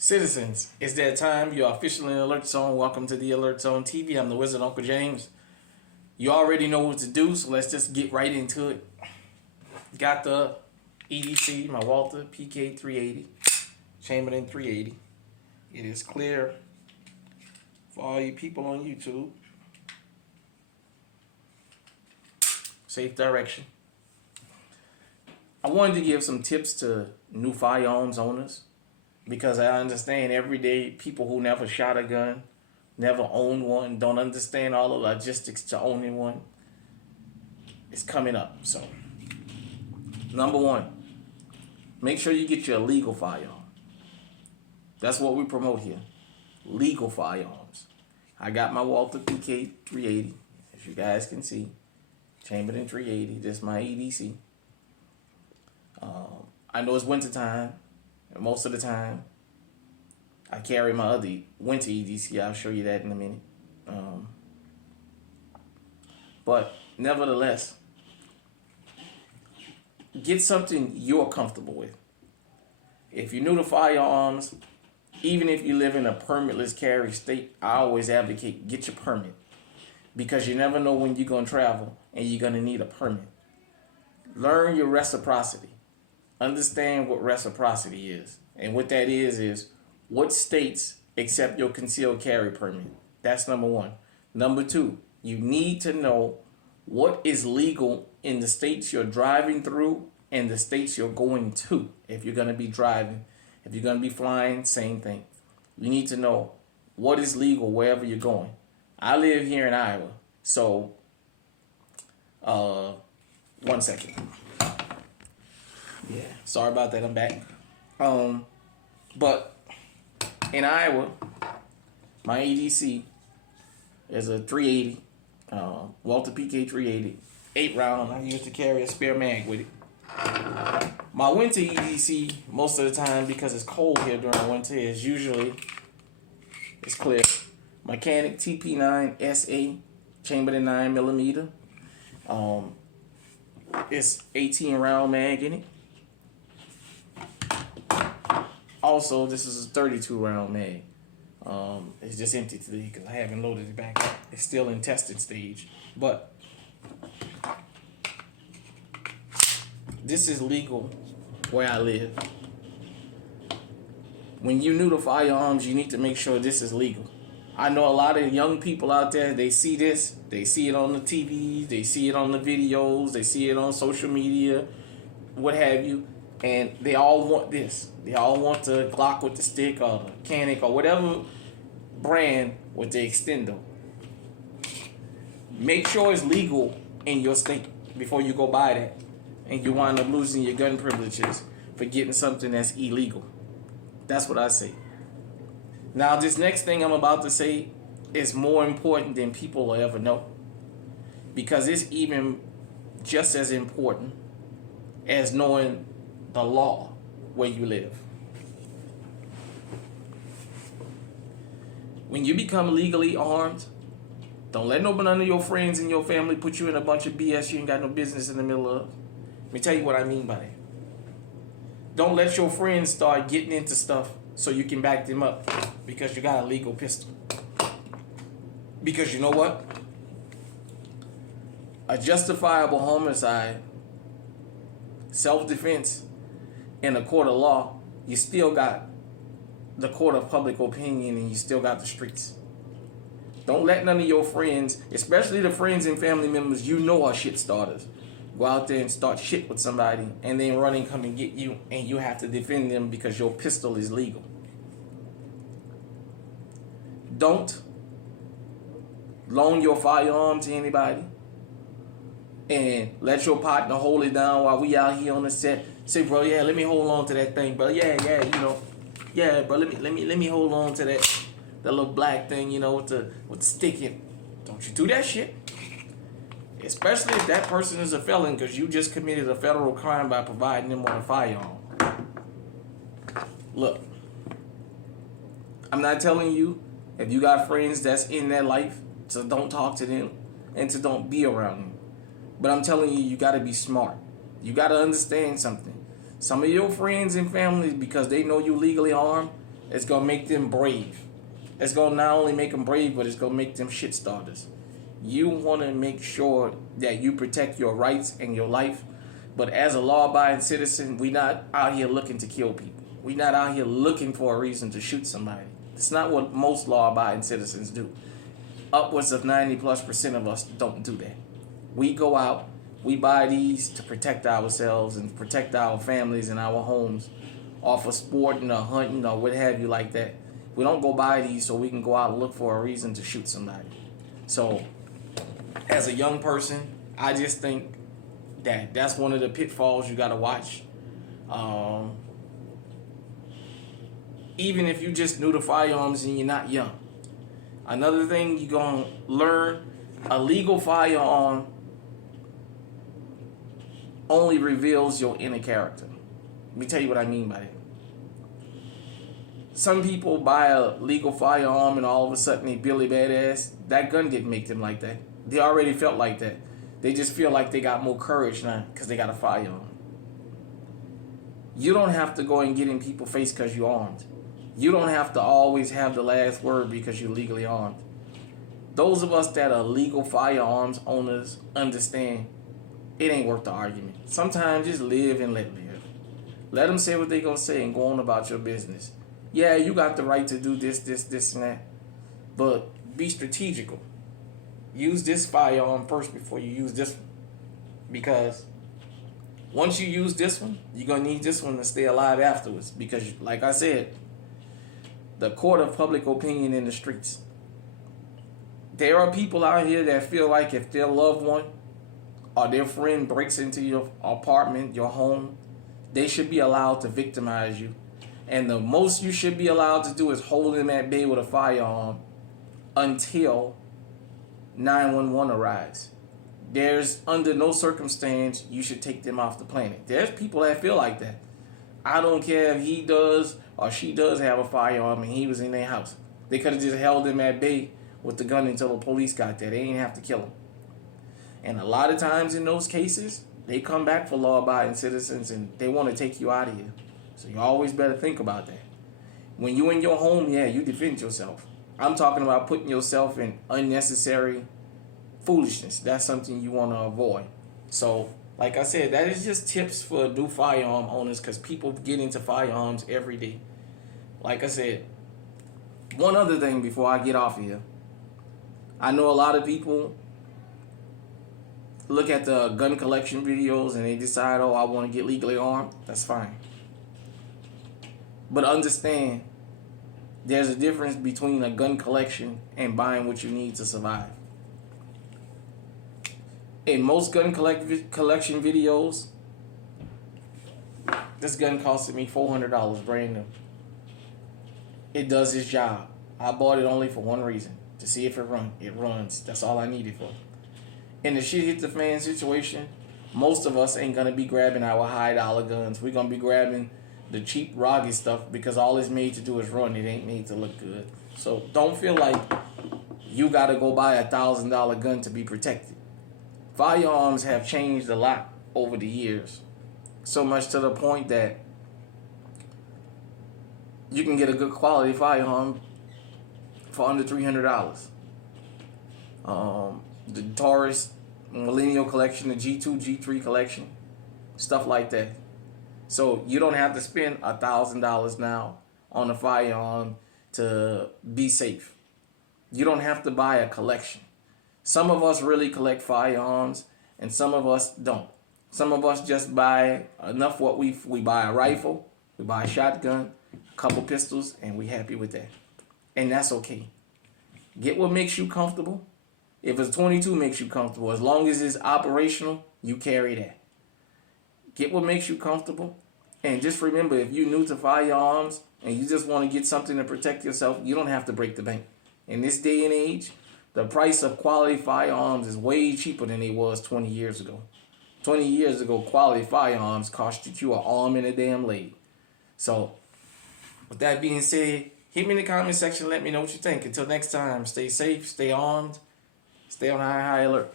Citizens, it's that time. You're officially in Alert Zone. Welcome to the Alert Zone TV. I'm the Wizard Uncle James. You already know what to do, so let's just get right into it. Got the EDC, my Walther PK380, Chamberlain 380. It is clear for all you people on YouTube. Safe direction. I wanted to give some tips to new firearms owners, because I understand every day people who never shot a gun, never owned one, don't understand all the logistics to owning one. It's coming up. So, number one, make sure you get your legal firearm. That's what we promote here. Legal firearms. I got my Walther PK 380, as you guys can see. Chamberlain 380. This is my EDC. I know it's winter time. And most of the time, I carry my other winter EDC. I'll show you that in a minute. But nevertheless, get something you're comfortable with. If you're new to firearms, even if you live in a permitless carry state, I always advocate get your permit, because you never know when you're going to travel and you're going to need a permit. Learn your reciprocity. Understand what reciprocity is. And what that is what states accept your concealed carry permit. That's number one. Number two, you need to know what is legal in the states you're driving through and the states you're going to. If you're going to be driving, if you're going to be flying, same thing. You need to know what is legal wherever you're going. I live here in Iowa, so 1 second. Yeah, sorry about that. I'm back. But in Iowa, my EDC is a 380, Walther PK 380, 8 round. I used to carry a spare mag with it. My winter EDC, most of the time, because it's cold here during winter, is usually it's clear. Mechanic TP9 SA, Chamberlain 9mm. It's 18 round mag in it. Also, this is a 32 round mag. It's just empty today because I haven't loaded it back up. It's still in testing stage. But this is legal where I live. When you're new to firearms, you need to make sure this is legal. I know a lot of young people out there, they see this. They see it on the TV. They see it on the videos. They see it on social media, what have you. And they all want this. They all want the Glock with the stick or the Canic or whatever brand with the extendo. Make sure it's legal in your state before you go buy that. And you wind up losing your gun privileges for getting something that's illegal. That's what I say. Now, this next thing I'm about to say is more important than people will ever know, because it's even just as important as knowing the law where you live. When you become legally armed, don't let none of your friends and your family put you in a bunch of BS you ain't got no business in the middle of. Let me tell you what I mean by that. Don't let your friends start getting into stuff so you can back them up because you got a legal pistol. Because you know what? A justifiable homicide, self-defense, in a court of law, you still got the court of public opinion and you still got the streets. Don't let none of your friends, especially the friends and family members you know are shit starters, go out there and start shit with somebody and then run and come and get you, and you have to defend them because your pistol is legal. Don't loan your firearm to anybody and let your partner hold it down while we out here on the set. Say, bro, yeah, let me hold on to that thing, bro. Yeah, you know. Yeah, bro, let me hold on to that little black thing, you know, with the stick in. Don't you do that shit. Especially if that person is a felon, because you just committed a federal crime by providing them with a firearm. Look, I'm not telling you if you got friends that's in that life, so don't talk to them and to don't be around them. But I'm telling you, you got to be smart. You got to understand something. Some of your friends and family, because they know you legally armed, It's gonna make them brave. It's gonna not only make them brave, but it's gonna make them shit starters. You want to make sure that you protect your rights and your life. But as a law-abiding citizen, we not out here looking to kill people. We not out here looking for a reason to shoot somebody. It's not what most law-abiding citizens do. Upwards of 90+% of us don't do that. We go out, we buy these to protect ourselves and protect our families and our homes off of sporting or hunting or what have you like that. We don't go buy these so we can go out and look for a reason to shoot somebody. So, as a young person, I just think that that's one of the pitfalls you got to watch. Even if you just knew the firearms and you're not young. Another thing you're going to learn, a legal firearm only reveals your inner character. Let me tell you what I mean by that. Some people buy a legal firearm and all of a sudden they Billy Badass. That gun didn't make them like that. They already felt like that. They just feel like they got more courage now because they got a firearm. You don't have to go and get in people's face because you're armed. You don't have to always have the last word because you're legally armed. Those of us that are legal firearms owners understand it ain't worth the argument. Sometimes just live and let live. Let them say what they gonna say and go on about your business. Yeah, you got the right to do this, and that. But be strategical. Use this firearm first before you use this one. Because once you use this one, you're going to need this one to stay alive afterwards. Because, like I said, the court of public opinion in the streets. There are people out here that feel like if their loved one or their friend breaks into your apartment, your home, they should be allowed to victimize you. And the most you should be allowed to do is hold them at bay with a firearm until 911 arrives. There's under no circumstance you should take them off the planet. There's people that feel like that. I don't care if he does or she does have a firearm and he was in their house. They could have just held him at bay with the gun until the police got there. They didn't have to kill him. And a lot of times in those cases, they come back for law-abiding citizens and they want to take you out of here. So you always better think about that. When you in your home, yeah, you defend yourself. I'm talking about putting yourself in unnecessary foolishness. That's something you want to avoid. So, like I said, that is just tips for new firearm owners because people get into firearms every day. Like I said, one other thing before I get off of here. I know a lot of people look at the gun collection videos and they decide, oh, I want to get legally armed. That's fine. But understand, there's a difference between a gun collection and buying what you need to survive. In most gun collection videos, this gun costed me $400 brand new. It does its job. I bought it only for one reason, to see if it runs. It runs. That's all I need it for. In the shit hit the fan situation, most of us ain't gonna be grabbing our high dollar guns. We're gonna be grabbing the cheap roggy stuff because all it's made to do is run. It ain't made to look good. So don't feel like you gotta go buy $1,000 gun to be protected. Firearms have changed a lot over the years. So much to the point that you can get a good quality firearm for under $300. The Taurus Millennial Collection, the G2, G3 collection, stuff like that. So you don't have to spend $1,000 now on a firearm to be safe. You don't have to buy a collection. Some of us really collect firearms and some of us don't. Some of us just buy enough we buy a rifle, we buy a shotgun, a couple pistols, and we happy with that. And that's okay. Get what makes you comfortable. If it's 22 makes you comfortable, as long as it's operational, you carry that. Get what makes you comfortable. And just remember, if you're new to firearms and you just want to get something to protect yourself, you don't have to break the bank. In this day and age, the price of quality firearms is way cheaper than it was 20 years ago. 20 years ago, quality firearms costed you an arm and a damn leg. So, with that being said, hit me in the comment section. Let me know what you think. Until next time, stay safe, stay armed, stay on high alert.